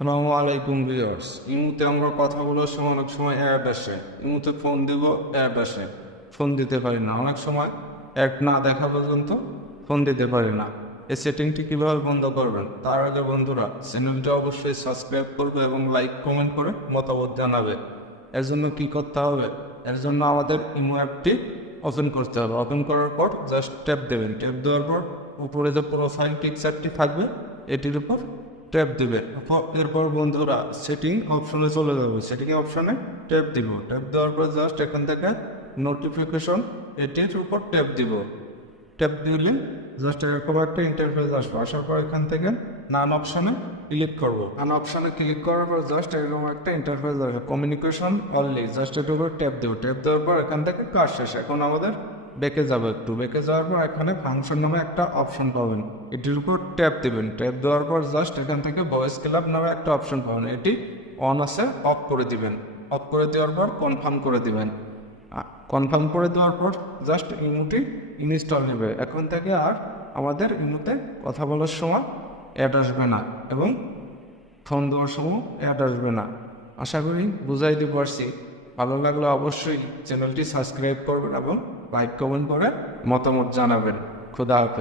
আসসালামু আলাইকুম ভিউয়ার্স। ইমুতে আমরা কথা বলার সময়, অনেক সময় অ্যাড আসে ইমুতে ফোন দিব অ্যাড আসে ফোন দিতে পারি না। অনেক সময় অ্যাড না দেখা পর্যন্ত ফোন দিতে পারি না। এই সেটিংটি কীভাবে বন্ধ করবেন? তার আগে বন্ধুরা, চ্যানেলটা অবশ্যই সাবস্ক্রাইব করবে এবং লাইক কমেন্ট করে মতামত জানাবে। এর জন্য কী করতে হবে? এর জন্য আমাদের ইমো অ্যাপটি ওপেন করতে হবে। ওপেন করার পর জাস্ট ট্যাপ দেবেন। ট্যাপ দেওয়ার পর উপরে যে প্রোফাইল পিকচারটি থাকবে, এটির উপর ট্যাপ দিবে। এরপর- বন্ধুরা সেটিং অপশনে চলে যাবে। সেটিং অপশনে ট্যাপ দিব। ট্যাপ দেওয়ার পর জাস্ট এখান থেকে নোটিফিকেশন এটির উপর ট্যাপ দিব। ট্যাপ দিলে জাস্ট এরকম একটা ইন্টারফেস আসবে। আসার পর এখান থেকে নান অপশনে ক্লিক করব। নান অপশনে ক্লিক করার পর জাস্ট এরকম একটা ইন্টারফেস আসবে। কমিউনিকেশন অনলি জাস্ট এটার উপর ট্যাপ দেবো। ট্যাপ দেওয়ার পর এখান থেকে কাজ শেষ। এখন আমাদের বেঁকে যাবে একটু। বেঁকে যাওয়ার পর এখানে ফাংশন নামে একটা অপশন পাবেন। এটির উপর ট্যাপ দেবেন। ট্যাপ দেওয়ার পর জাস্ট এখান থেকে ভয়েস ক্লাব নামে একটা অপশন পাবেন। এটি অন আছে অফ করে দিবেন। অফ করে দেওয়ার পর কনফার্ম করে দিবেন। কনফার্ম করে দেওয়ার পর জাস্ট ইমোটি ইনস্টল নেবে। এখন থেকে আর আমাদের ইমোতে কথা বলার সময় অ্যাড আসবে না এবং ফোন দেওয়ার সময় অ্যাড আসবে না। আশা করি বুঝাই দিতে পারছি। ভালো লাগলে অবশ্যই চ্যানেলটি সাবস্ক্রাইব করবেন এবং লাইক কমেন্ট করে মতামত জানাবেন। খুদা হাফেজ।